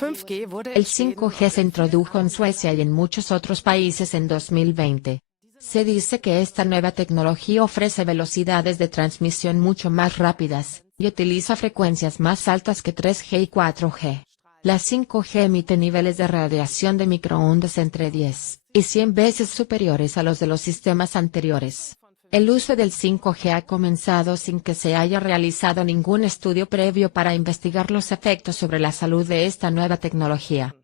El 5G se introdujo en Suecia y en muchos otros países en 2020. Se dice que esta nueva tecnología ofrece velocidades de transmisión mucho más rápidas, y utiliza frecuencias más altas que 3G y 4G. La 5G emite niveles de radiación de microondas entre 10 y 100 veces superiores a los de los sistemas anteriores. El uso del 5G ha comenzado sin que se haya realizado ningún estudio previo para investigar los efectos sobre la salud de esta nueva tecnología.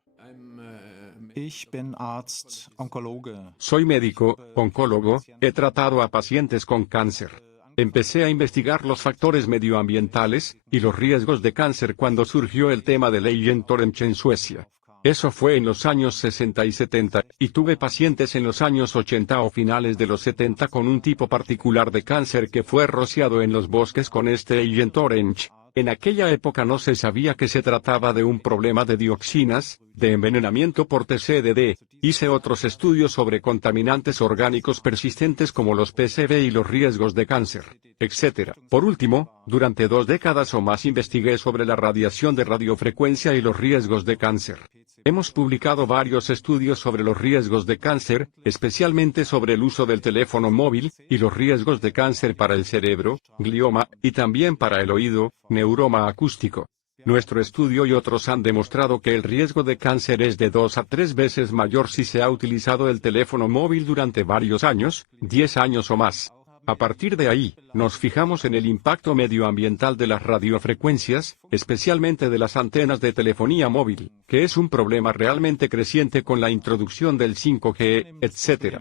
Soy médico, oncólogo, he tratado a pacientes con cáncer. Empecé a investigar los factores medioambientales y los riesgos de cáncer cuando surgió el tema del Agent Orange en Suecia. Eso fue en los años 60 y 70, y tuve pacientes en los años 80 o finales de los 70 con un tipo particular de cáncer que fue rociado en los bosques con este Agent Orange. En aquella época no se sabía que se trataba de un problema de dioxinas, de envenenamiento por TCDD. Hice otros estudios sobre contaminantes orgánicos persistentes como los PCB y los riesgos de cáncer, etc. Por último, durante 2 décadas o más investigué sobre la radiación de radiofrecuencia y los riesgos de cáncer. Hemos publicado varios estudios sobre los riesgos de cáncer, especialmente sobre el uso del teléfono móvil, y los riesgos de cáncer para el cerebro, glioma, y también para el oído, neuroma acústico. Nuestro estudio y otros han demostrado que el riesgo de cáncer es de 2 a 3 veces mayor si se ha utilizado el teléfono móvil durante varios años, 10 años o más. A partir de ahí, nos fijamos en el impacto medioambiental de las radiofrecuencias, especialmente de las antenas de telefonía móvil, que es un problema realmente creciente con la introducción del 5G, etc.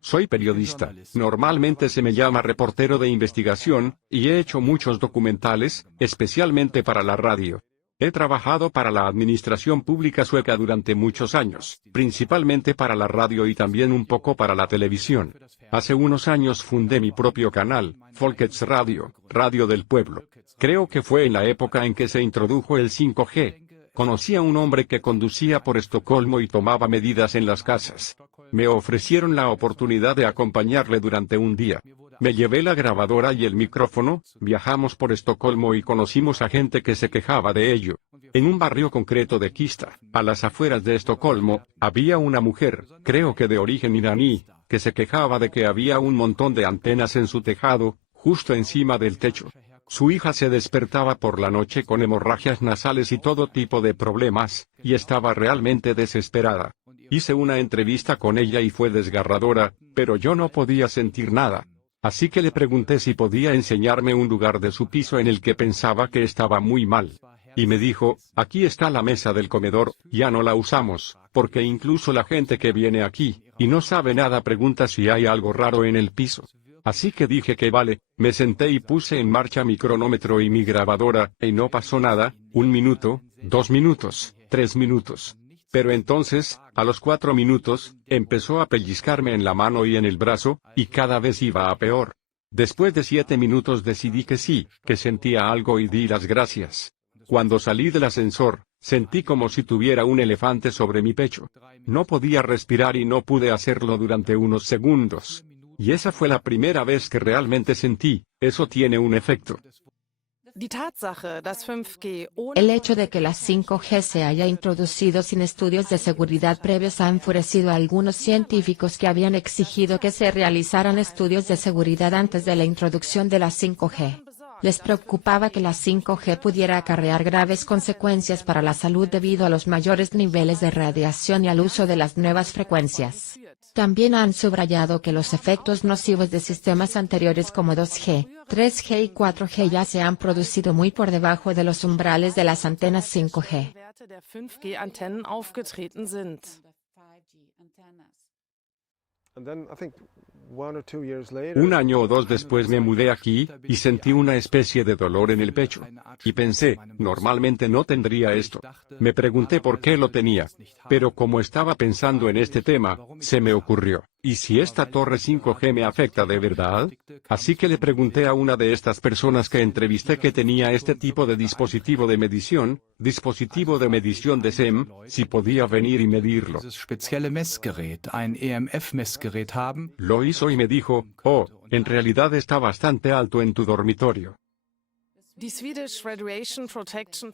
Soy periodista, normalmente se me llama reportero de investigación, y he hecho muchos documentales, especialmente para la radio. He trabajado para la administración pública sueca durante muchos años, principalmente para la radio y también un poco para la televisión. Hace unos años fundé mi propio canal, Folkets Radio, Radio del Pueblo. Creo que fue en la época en que se introdujo el 5G. Conocí a un hombre que conducía por Estocolmo y tomaba medidas en las casas. Me ofrecieron la oportunidad de acompañarle durante un día. Me llevé la grabadora y el micrófono, viajamos por Estocolmo y conocimos a gente que se quejaba de ello. En un barrio concreto de Kista, a las afueras de Estocolmo, había una mujer, creo que de origen iraní, que se quejaba de que había un montón de antenas en su tejado, justo encima del techo. Su hija se despertaba por la noche con hemorragias nasales y todo tipo de problemas, y estaba realmente desesperada. Hice una entrevista con ella y fue desgarradora, pero yo no podía sentir nada. Así que le pregunté si podía enseñarme un lugar de su piso en el que pensaba que estaba muy mal. Y me dijo, aquí está la mesa del comedor, ya no la usamos, porque incluso la gente que viene aquí, y no sabe nada pregunta si hay algo raro en el piso. Así que dije que vale, me senté y puse en marcha mi cronómetro y mi grabadora, y no pasó nada, 1 minuto, 2 minutos, 3 minutos. Pero entonces, a los 4 minutos, empezó a pellizcarme en la mano y en el brazo, y cada vez iba a peor. Después de 7 minutos decidí que sí, que sentía algo y di las gracias. Cuando salí del ascensor, sentí como si tuviera un elefante sobre mi pecho. No podía respirar y no pude hacerlo durante unos segundos. Y esa fue la primera vez que realmente sentí, eso tiene un efecto. El hecho de que la 5G se haya introducido sin estudios de seguridad previos ha enfurecido a algunos científicos que habían exigido que se realizaran estudios de seguridad antes de la introducción de la 5G. Les preocupaba que la 5G pudiera acarrear graves consecuencias para la salud debido a los mayores niveles de radiación y al uso de las nuevas frecuencias. También han subrayado que los efectos nocivos de sistemas anteriores como 2G, 3G y 4G ya se han producido muy por debajo de los umbrales de las antenas 5G. Un año o 2 después me mudé aquí, y sentí una especie de dolor en el pecho. Y pensé, normalmente no tendría esto. Me pregunté por qué lo tenía. Pero como estaba pensando en este tema, se me ocurrió, ¿y si esta torre 5G me afecta de verdad? Así que le pregunté a una de estas personas que entrevisté que tenía este tipo de dispositivo de medición de SEM, si podía venir y medirlo. Lo hizo y me dijo, oh, en realidad está bastante alto en tu dormitorio.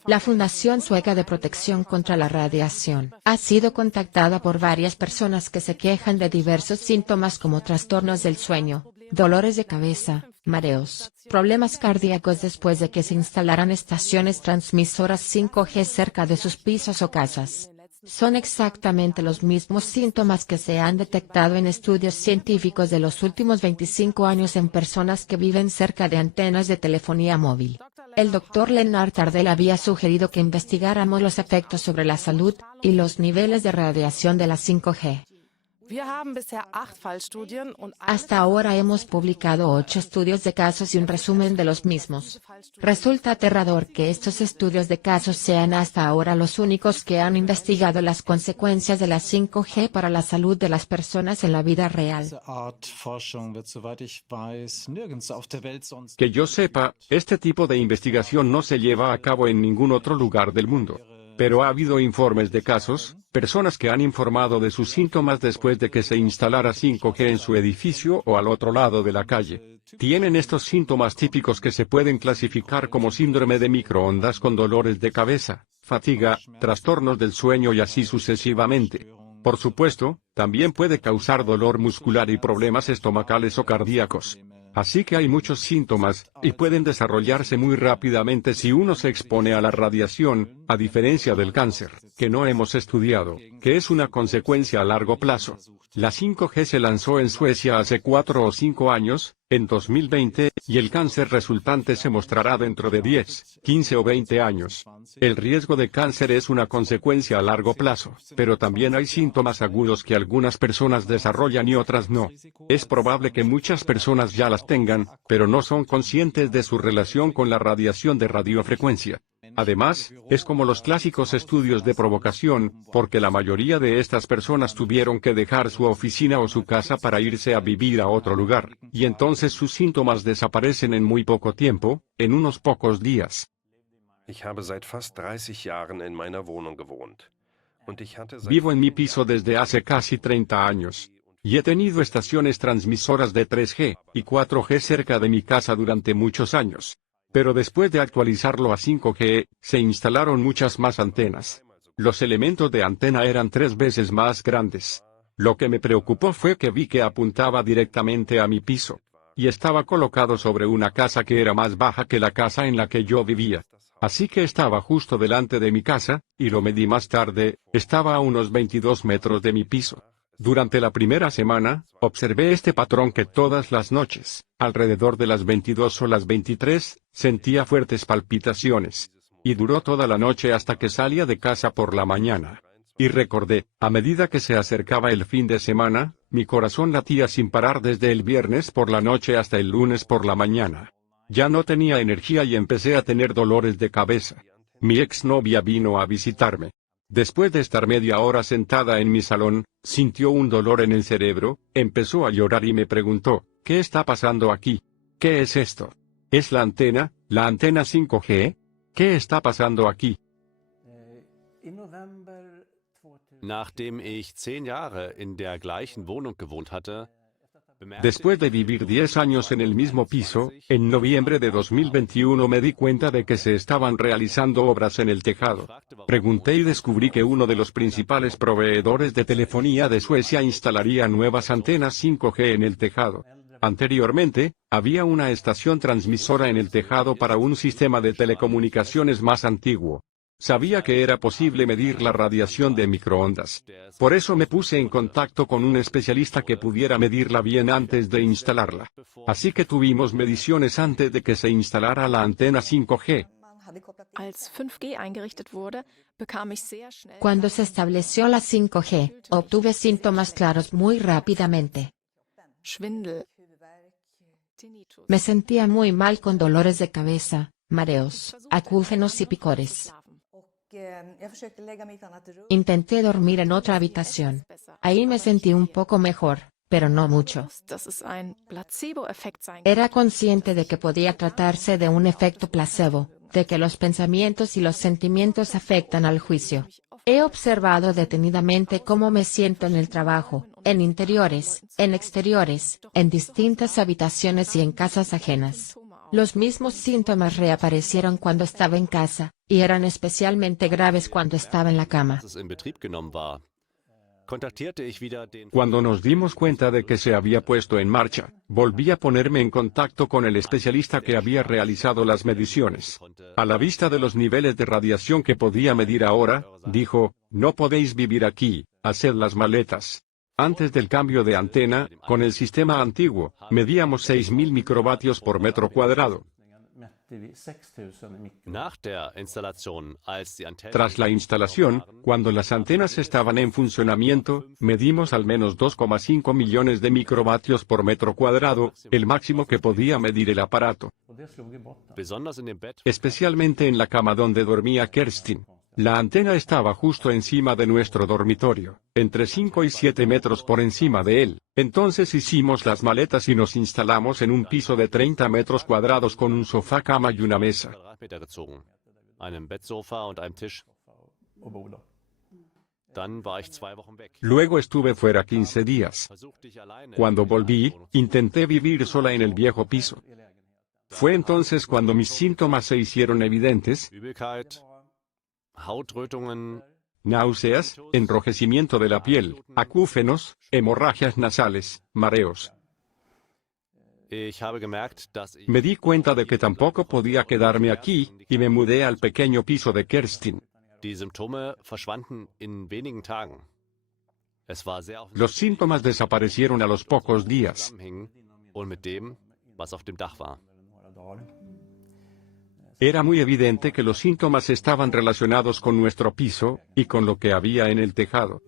La Fundación Sueca de Protección contra la Radiación ha sido contactada por varias personas que se quejan de diversos síntomas como trastornos del sueño, dolores de cabeza, mareos, problemas cardíacos después de que se instalaran estaciones transmisoras 5G cerca de sus pisos o casas. Son exactamente los mismos síntomas que se han detectado en estudios científicos de los últimos 25 años en personas que viven cerca de antenas de telefonía móvil. El Dr. Lennart Tardell había sugerido que investigáramos los efectos sobre la salud y los niveles de radiación de la 5G. Hasta ahora hemos publicado 8 estudios de casos y un resumen de los mismos. Resulta aterrador que estos estudios de casos sean hasta ahora los únicos que han investigado las consecuencias de la 5G para la salud de las personas en la vida real. Que yo sepa, este tipo de investigación no se lleva a cabo en ningún otro lugar del mundo. Pero ha habido informes de casos, personas que han informado de sus síntomas después de que se instalara 5G en su edificio o al otro lado de la calle. Tienen estos síntomas típicos que se pueden clasificar como síndrome de microondas con dolores de cabeza, fatiga, trastornos del sueño y así sucesivamente. Por supuesto, también puede causar dolor muscular y problemas estomacales o cardíacos. Así que hay muchos síntomas, y pueden desarrollarse muy rápidamente si uno se expone a la radiación, a diferencia del cáncer, que no hemos estudiado, que es una consecuencia a largo plazo. La 5G se lanzó en Suecia hace 4 o 5 años, en 2020, y el cáncer resultante se mostrará dentro de 10, 15 o 20 años. El riesgo de cáncer es una consecuencia a largo plazo, pero también hay síntomas agudos que algunas personas desarrollan y otras no. Es probable que muchas personas ya las tengan, pero no son conscientes de su relación con la radiación de radiofrecuencia. Además, es como los clásicos estudios de provocación, porque la mayoría de estas personas tuvieron que dejar su oficina o su casa para irse a vivir a otro lugar, y entonces sus síntomas desaparecen en muy poco tiempo, en unos pocos días. Vivo en mi piso desde hace casi 30 años. Y he tenido estaciones transmisoras de 3G y 4G cerca de mi casa durante muchos años. Pero después de actualizarlo a 5G, se instalaron muchas más antenas. Los elementos de antena eran 3 veces más grandes. Lo que me preocupó fue que vi que apuntaba directamente a mi piso. Y estaba colocado sobre una casa que era más baja que la casa en la que yo vivía. Así que estaba justo delante de mi casa, y lo medí más tarde, estaba a unos 22 metros de mi piso. Durante la primera semana, observé este patrón que todas las noches, alrededor de las 22 o las 23, sentía fuertes palpitaciones. Y duró toda la noche hasta que salía de casa por la mañana. Y recordé, a medida que se acercaba el fin de semana, mi corazón latía sin parar desde el viernes por la noche hasta el lunes por la mañana. Ya no tenía energía y empecé a tener dolores de cabeza. Mi exnovia vino a visitarme. Después de estar media hora sentada en mi salón, sintió un dolor en el cerebro, empezó a llorar y me preguntó, ¿qué está pasando aquí? ¿Qué es esto? ¿Es la antena 5G? ¿Qué está pasando aquí? Nachdem ich 10 Jahre in der gleichen Wohnung gewohnt hatte, Después de vivir 10 años en el mismo piso, en noviembre de 2021 me di cuenta de que se estaban realizando obras en el tejado. Pregunté y descubrí que uno de los principales proveedores de telefonía de Suecia instalaría nuevas antenas 5G en el tejado. Anteriormente, había una estación transmisora en el tejado para un sistema de telecomunicaciones más antiguo. Sabía que era posible medir la radiación de microondas. Por eso me puse en contacto con un especialista que pudiera medirla bien antes de instalarla. Así que tuvimos mediciones antes de que se instalara la antena 5G. Cuando se estableció la 5G, obtuve síntomas claros muy rápidamente. Me sentía muy mal con dolores de cabeza, mareos, acúfenos y picores. Intenté dormir en otra habitación. Ahí me sentí un poco mejor, pero no mucho. Era consciente de que podía tratarse de un efecto placebo, de que los pensamientos y los sentimientos afectan al juicio. He observado detenidamente cómo me siento en el trabajo, en interiores, en exteriores, en distintas habitaciones y en casas ajenas. Los mismos síntomas reaparecieron cuando estaba en casa, y eran especialmente graves cuando estaba en la cama. Cuando nos dimos cuenta de que se había puesto en marcha, volví a ponerme en contacto con el especialista que había realizado las mediciones. A la vista de los niveles de radiación que podía medir ahora, dijo, no podéis vivir aquí, haced las maletas. Antes del cambio de antena, con el sistema antiguo, medíamos 6.000 microvatios por metro cuadrado. Tras la instalación, cuando las antenas estaban en funcionamiento, medimos al menos 2,5 millones de microvatios por metro cuadrado, el máximo que podía medir el aparato. Especialmente en la cama donde dormía Kerstin. La antena estaba justo encima de nuestro dormitorio, entre 5 y 7 metros por encima de él. Entonces hicimos las maletas y nos instalamos en un piso de 30 metros cuadrados con un sofá, cama y una mesa. Luego estuve fuera 15 días. Cuando volví, intenté vivir sola en el viejo piso. Fue entonces cuando mis síntomas se hicieron evidentes. Náuseas, enrojecimiento de la piel, acúfenos, hemorragias nasales, mareos. Me di cuenta de que tampoco podía quedarme aquí, y me mudé al pequeño piso de Kerstin. Los síntomas desaparecieron a los pocos días. Era muy evidente que los síntomas estaban relacionados con nuestro piso, y con lo que había en el tejado.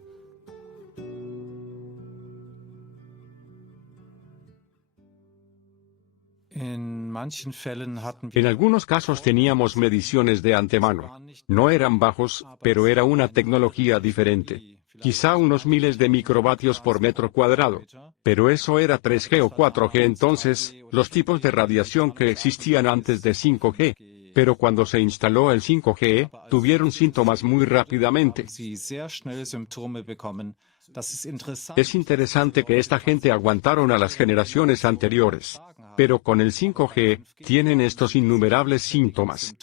En algunos casos teníamos mediciones de antemano. No eran bajos, pero era una tecnología diferente. Quizá unos miles de microvatios por metro cuadrado. Pero eso era 3G o 4G entonces, los tipos de radiación que existían antes de 5G. Pero cuando se instaló el 5G, tuvieron síntomas muy rápidamente. Es interesante que esta gente aguantaron a las generaciones anteriores. Pero con el 5G, tienen estos innumerables síntomas.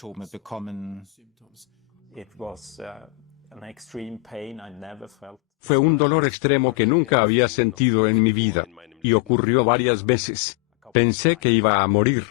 Fue un dolor extremo que nunca había sentido en mi vida. Y ocurrió varias veces. Pensé que iba a morir.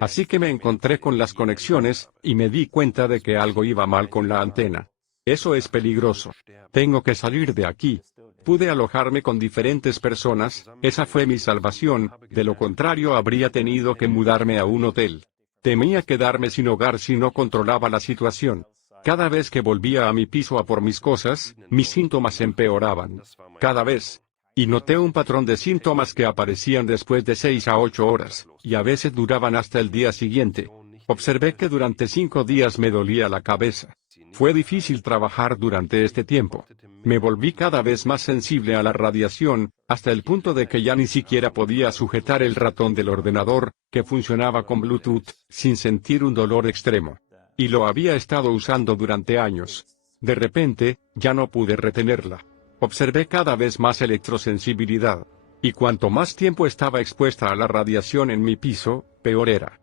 Así que me encontré con las conexiones, y me di cuenta de que algo iba mal con la antena. Eso es peligroso. Tengo que salir de aquí. Pude alojarme con diferentes personas, esa fue mi salvación, de lo contrario habría tenido que mudarme a un hotel. Temía quedarme sin hogar si no controlaba la situación. Cada vez que volvía a mi piso a por mis cosas, mis síntomas empeoraban. Cada vez. Y noté un patrón de síntomas que aparecían después de 6 a 8 horas, y a veces duraban hasta el día siguiente. Observé que durante 5 días me dolía la cabeza. Fue difícil trabajar durante este tiempo. Me volví cada vez más sensible a la radiación, hasta el punto de que ya ni siquiera podía sujetar el ratón del ordenador, que funcionaba con Bluetooth, sin sentir un dolor extremo. Y lo había estado usando durante años. De repente, ya no pude retenerla. Observé cada vez más electrosensibilidad. Y cuanto más tiempo estaba expuesta a la radiación en mi piso, peor era.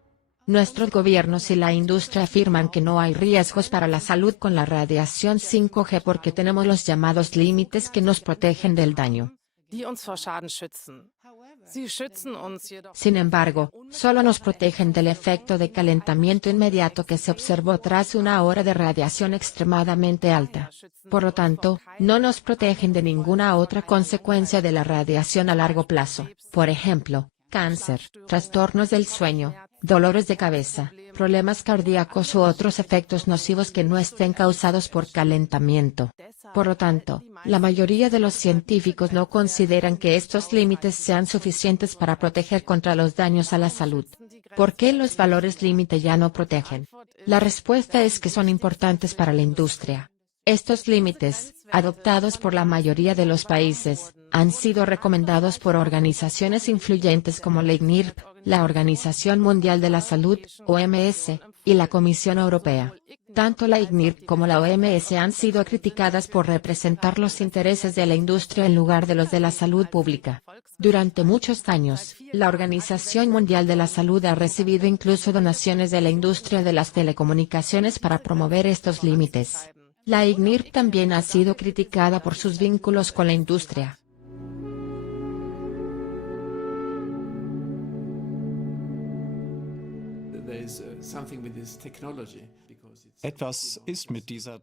Nuestros gobiernos y la industria afirman que no hay riesgos para la salud con la radiación 5G porque tenemos los llamados límites que nos protegen del daño. Sin embargo, solo nos protegen del efecto de calentamiento inmediato que se observó tras una hora de radiación extremadamente alta. Por lo tanto, no nos protegen de ninguna otra consecuencia de la radiación a largo plazo, por ejemplo, cáncer, trastornos del sueño, dolores de cabeza, problemas cardíacos u otros efectos nocivos que no estén causados por calentamiento. Por lo tanto, la mayoría de los científicos no consideran que estos límites sean suficientes para proteger contra los daños a la salud. ¿Por qué los valores límite ya no protegen? La respuesta es que son importantes para la industria. Estos límites, adoptados por la mayoría de los países, han sido recomendados por organizaciones influyentes como la ICNIRP, la Organización Mundial de la Salud, OMS, y la Comisión Europea. Tanto la ICNIRP como la OMS han sido criticadas por representar los intereses de la industria en lugar de los de la salud pública. Durante muchos años, la Organización Mundial de la Salud ha recibido incluso donaciones de la industria de las telecomunicaciones para promover estos límites. La ICNIRP también ha sido criticada por sus vínculos con la industria.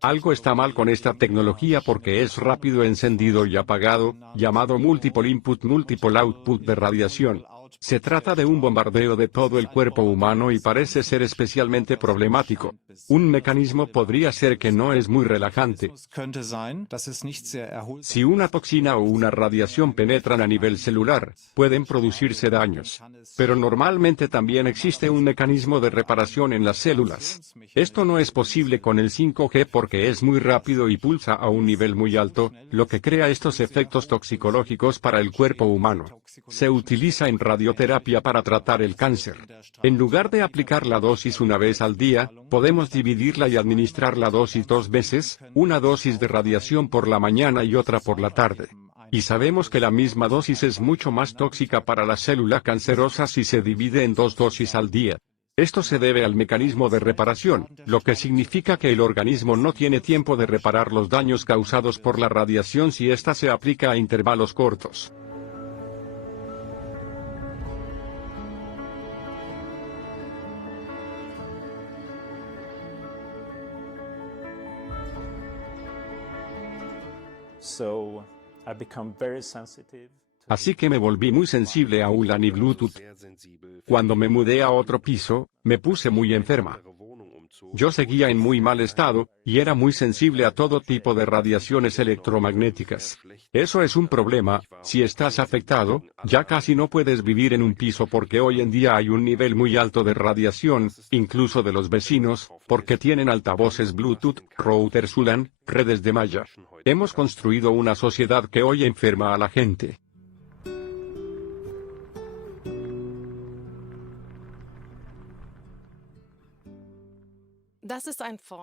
Algo está mal con esta tecnología porque es rápido encendido y apagado, llamado Multiple Input Multiple Output de radiación. Se trata de un bombardeo de todo el cuerpo humano y parece ser especialmente problemático. Un mecanismo podría ser que no es muy relajante. Si una toxina o una radiación penetran a nivel celular, pueden producirse daños. Pero normalmente también existe un mecanismo de reparación en las células. Esto no es posible con el 5G porque es muy rápido y pulsa a un nivel muy alto, lo que crea estos efectos toxicológicos para el cuerpo humano. Se utiliza en radioterapia para tratar el cáncer. En lugar de aplicar la dosis una vez al día, podemos dividirla y administrar la dosis 2 veces, una dosis de radiación por la mañana y otra por la tarde. Y sabemos que la misma dosis es mucho más tóxica para la célula cancerosa si se divide en 2 dosis al día. Esto se debe al mecanismo de reparación, lo que significa que el organismo no tiene tiempo de reparar los daños causados por la radiación si ésta se aplica a intervalos cortos. Así que me volví muy sensible a ULAN y Bluetooth. Cuando me mudé a otro piso, me puse muy enferma. Yo seguía en muy mal estado, y era muy sensible a todo tipo de radiaciones electromagnéticas. Eso es un problema, si estás afectado, ya casi no puedes vivir en un piso porque hoy en día hay un nivel muy alto de radiación, incluso de los vecinos, porque tienen altavoces Bluetooth, routers ULAN, redes de malla. Hemos construido una sociedad que hoy enferma a la gente.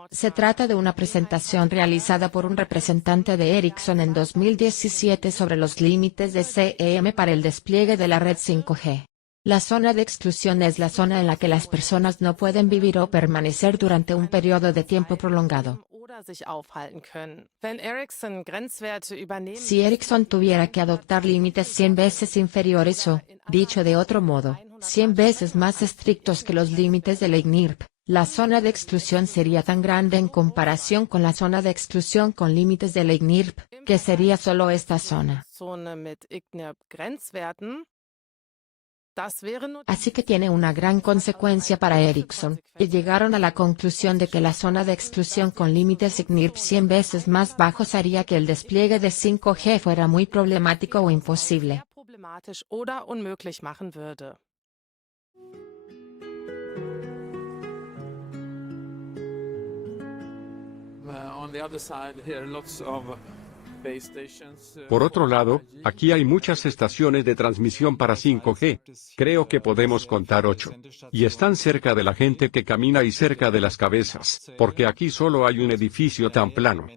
Se trata de una presentación realizada por un representante de Ericsson en 2017 sobre los límites de CEM para el despliegue de la red 5G. La zona de exclusión es la zona en la que las personas no pueden vivir o permanecer durante un periodo de tiempo prolongado. Si Ericsson tuviera que adoptar límites 100 veces inferiores o, dicho de otro modo, 100 veces más estrictos que los límites de la ICNIRP, la zona de exclusión sería tan grande en comparación con la zona de exclusión con límites de la ICNIRP, que sería solo esta zona. Así que tiene una gran consecuencia para Ericsson, y llegaron a la conclusión de que la zona de exclusión con límites ICNIRP 100 veces más bajos haría que el despliegue de 5G fuera muy problemático o imposible. Por otro lado, aquí hay muchas estaciones de transmisión para 5G. Creo que podemos contar 8. Y están cerca de la gente que camina y cerca de las cabezas, porque aquí solo hay un edificio tan plano.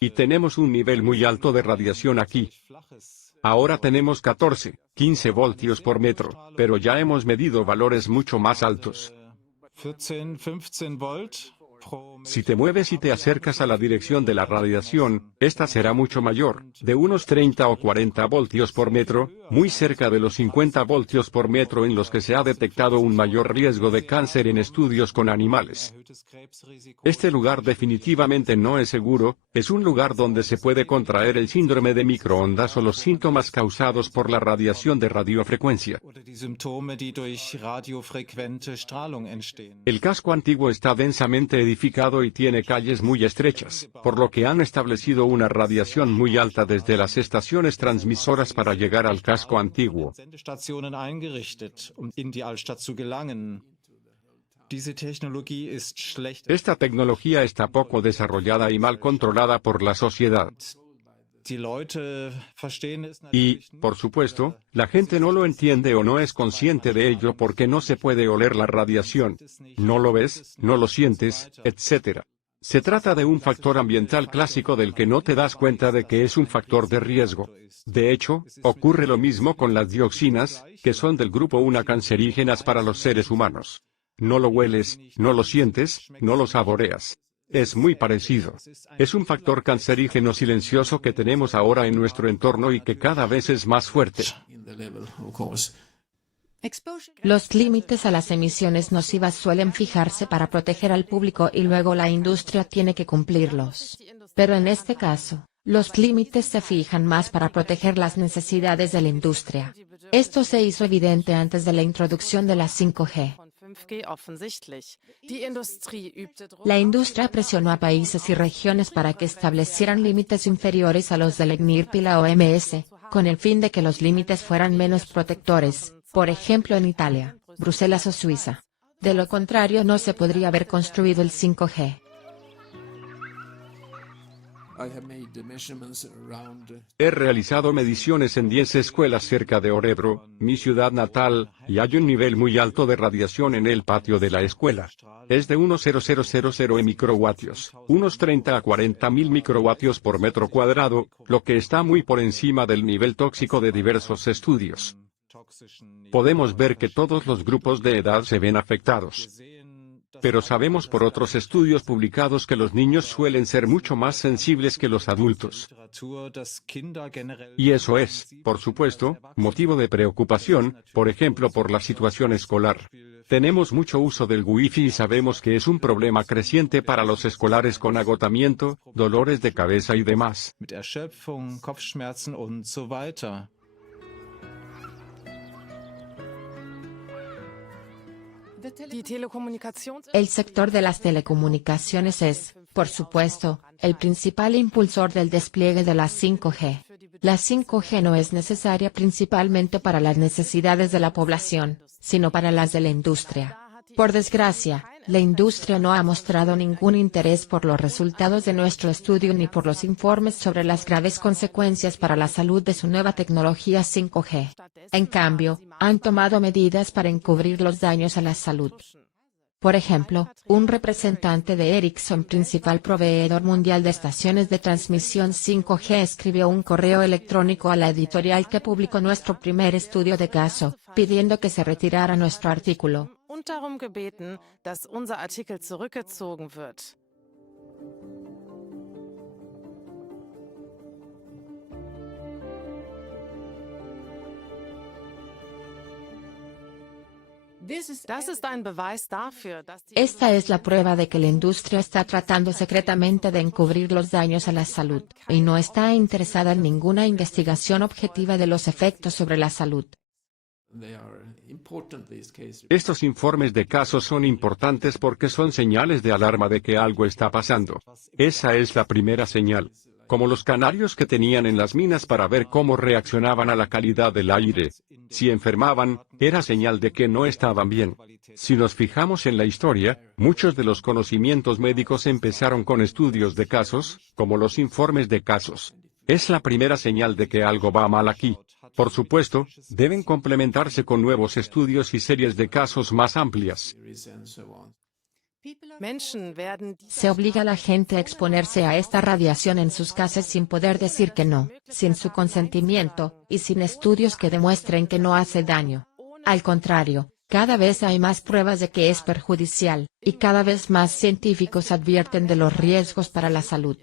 Y tenemos un nivel muy alto de radiación aquí. Ahora tenemos 14, 15 voltios por metro, pero ya hemos medido valores mucho más altos. Si te mueves y te acercas a la dirección de la radiación, esta será mucho mayor, de unos 30 o 40 voltios por metro, muy cerca de los 50 voltios por metro en los que se ha detectado un mayor riesgo de cáncer en estudios con animales. Este lugar definitivamente no es seguro, es un lugar donde se puede contraer el síndrome de microondas o los síntomas causados por la radiación de radiofrecuencia. El casco antiguo está densamente edificado y tiene calles muy estrechas, por lo que han establecido una radiación muy alta desde las estaciones transmisoras para llegar al casco antiguo. Esta tecnología está poco desarrollada y mal controlada por la sociedad. Y, por supuesto, la gente no lo entiende o no es consciente de ello porque no se puede oler la radiación. No lo ves, no lo sientes, etc. Se trata de un factor ambiental clásico del que no te das cuenta de que es un factor de riesgo. De hecho, ocurre lo mismo con las dioxinas, que son del grupo 1 cancerígenas para los seres humanos. No lo hueles, no lo sientes, no lo saboreas. Es muy parecido. Es un factor cancerígeno silencioso que tenemos ahora en nuestro entorno y que cada vez es más fuerte. Los límites a las emisiones nocivas suelen fijarse para proteger al público y luego la industria tiene que cumplirlos. Pero en este caso, los límites se fijan más para proteger las necesidades de la industria. Esto se hizo evidente antes de la introducción de la 5G. La industria presionó a países y regiones para que establecieran límites inferiores a los del ICNIRP y la OMS, con el fin de que los límites fueran menos protectores, por ejemplo en Italia, Bruselas o Suiza. De lo contrario no se podría haber construido el 5G. He realizado mediciones en 10 escuelas cerca de Örebro, mi ciudad natal, y hay un nivel muy alto de radiación en el patio de la escuela. Es de unos 0,000 microvatios, unos 30 a 40 mil microvatios por metro cuadrado, lo que está muy por encima del nivel tóxico de diversos estudios. Podemos ver que todos los grupos de edad se ven afectados. Pero sabemos por otros estudios publicados que los niños suelen ser mucho más sensibles que los adultos. Y eso es, por supuesto, motivo de preocupación, por ejemplo por la situación escolar. Tenemos mucho uso del Wi-Fi y sabemos que es un problema creciente para los escolares con agotamiento, dolores de cabeza y demás. El sector de las telecomunicaciones es, por supuesto, el principal impulsor del despliegue de la 5G. La 5G no es necesaria principalmente para las necesidades de la población, sino para las de la industria. Por desgracia, la industria no ha mostrado ningún interés por los resultados de nuestro estudio ni por los informes sobre las graves consecuencias para la salud de su nueva tecnología 5G. En cambio, han tomado medidas para encubrir los daños a la salud. Por ejemplo, un representante de Ericsson, principal proveedor mundial de estaciones de transmisión 5G, escribió un correo electrónico a la editorial que publicó nuestro primer estudio de caso, pidiendo que se retirara nuestro artículo. Esta es la prueba de que la industria está tratando secretamente de encubrir los daños a la salud, y no está interesada en ninguna investigación objetiva de los efectos sobre la salud. Estos informes de casos son importantes porque son señales de alarma de que algo está pasando. Esa es la primera señal. Como los canarios que tenían en las minas para ver cómo reaccionaban a la calidad del aire. Si enfermaban, era señal de que no estaban bien. Si nos fijamos en la historia, muchos de los conocimientos médicos empezaron con estudios de casos, como los informes de casos. Es la primera señal de que algo va mal aquí. Por supuesto, deben complementarse con nuevos estudios y series de casos más amplias. Se obliga a la gente a exponerse a esta radiación en sus casas sin poder decir que no, sin su consentimiento, y sin estudios que demuestren que no hace daño. Al contrario, cada vez hay más pruebas de que es perjudicial, y cada vez más científicos advierten de los riesgos para la salud.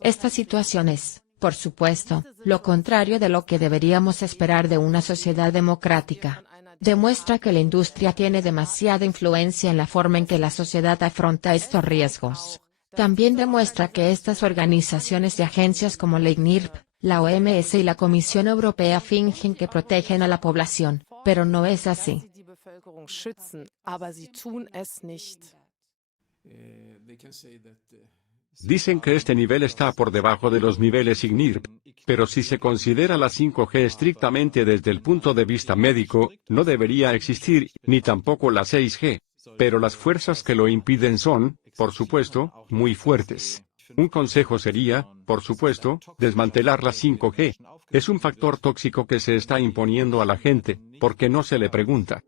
Esta situación es, por supuesto, lo contrario de lo que deberíamos esperar de una sociedad democrática. Demuestra que la industria tiene demasiada influencia en la forma en que la sociedad afronta estos riesgos. También demuestra que estas organizaciones y agencias como la ICNIRP, la OMS y la Comisión Europea fingen que protegen a la población, pero no es así. Dicen que este nivel está por debajo de los niveles ICNIRP, pero si se considera la 5G estrictamente desde el punto de vista médico, no debería existir, ni tampoco la 6G. Pero las fuerzas que lo impiden son, por supuesto, muy fuertes. Un consejo sería, por supuesto, desmantelar la 5G. Es un factor tóxico que se está imponiendo a la gente, porque no se le pregunta.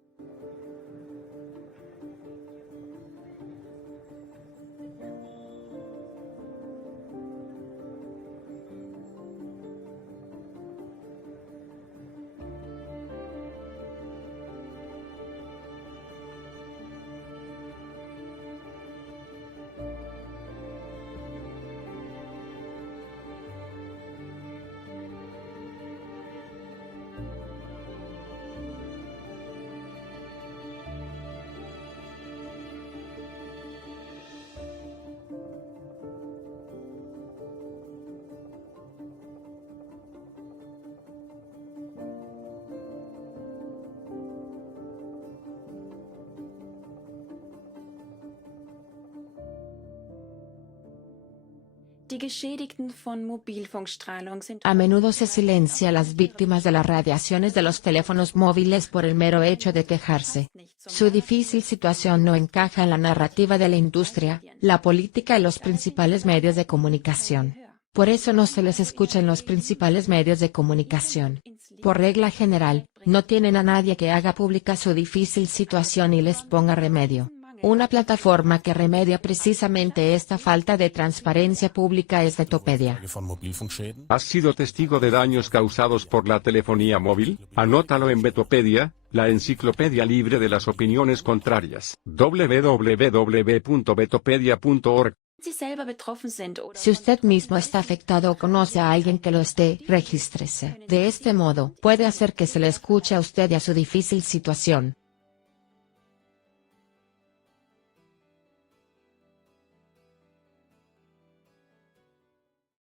A menudo se silencia a las víctimas de las radiaciones de los teléfonos móviles por el mero hecho de quejarse. Su difícil situación no encaja en la narrativa de la industria, la política y los principales medios de comunicación. Por eso no se les escucha en los principales medios de comunicación. Por regla general, no tienen a nadie que haga pública su difícil situación y les ponga remedio. Una plataforma que remedia precisamente esta falta de transparencia pública es Betopedia. ¿Has sido testigo de daños causados por la telefonía móvil? Anótalo en Betopedia, la enciclopedia libre de las opiniones contrarias. www.betopedia.org. Si usted mismo está afectado o conoce a alguien que lo esté, regístrese. De este modo, puede hacer que se le escuche a usted y a su difícil situación.